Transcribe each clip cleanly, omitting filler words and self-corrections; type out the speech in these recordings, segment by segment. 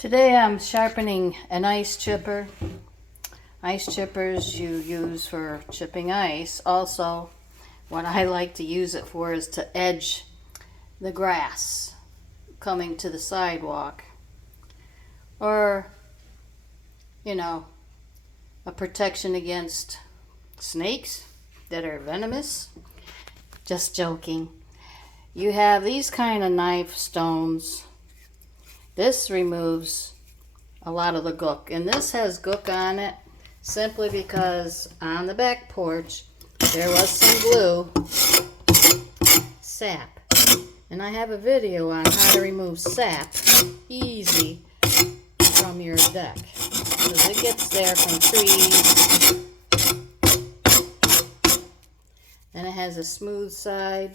Today I'm sharpening an ice chipper. Ice chippers you use for chipping ice. Also, what I like to use it for is to edge the grass coming to the sidewalk. Or, you know, a protection against snakes that are venomous. Just joking. You have these kind of knife stones. This removes a lot of the gook, and this has gook on it simply because on the back porch there was some glue, sap, and I have a video on how to remove sap easy from your deck because it gets there from trees. And it has a smooth side.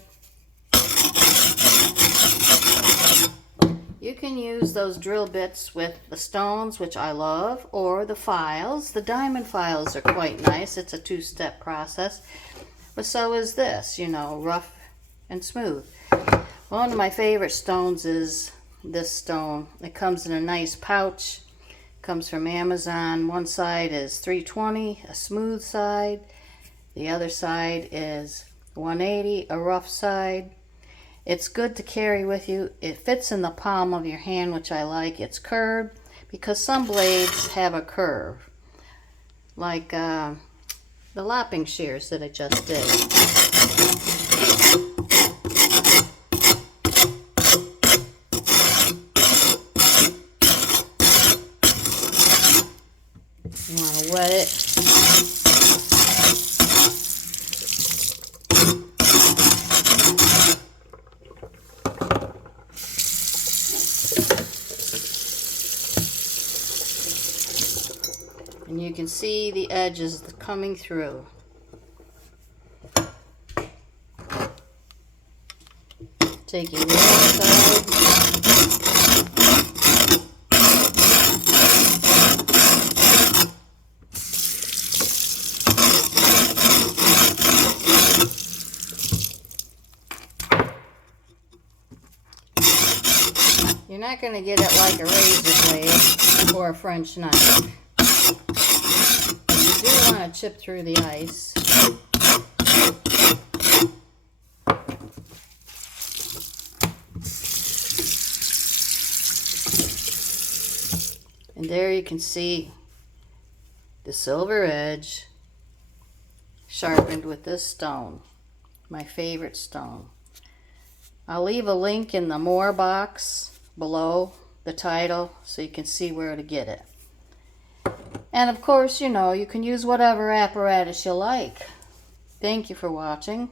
You can use those drill bits with the stones, which I love, or the files. The diamond files are quite nice. It's a two-step process. But so is this, you know, rough and smooth. One of my favorite stones is this stone. It comes in a nice pouch. Comes from Amazon. One side is 320, a smooth side. The other side is 180, a rough side. It's good to carry with you. It fits in the palm of your hand, which I like. It's curved because some blades have a curve, like the lopping shears that I just did. You want to wet it. And you can see the edges coming through. Taking the other side. You're not going to get it like a razor blade or a French knife. You do want to chip through the ice. And there you can see the silver edge sharpened with this stone, my favorite stone. I'll leave a link in the more box below the title so you can see where to get it. And of course, you know, you can use whatever apparatus you like. Thank you for watching.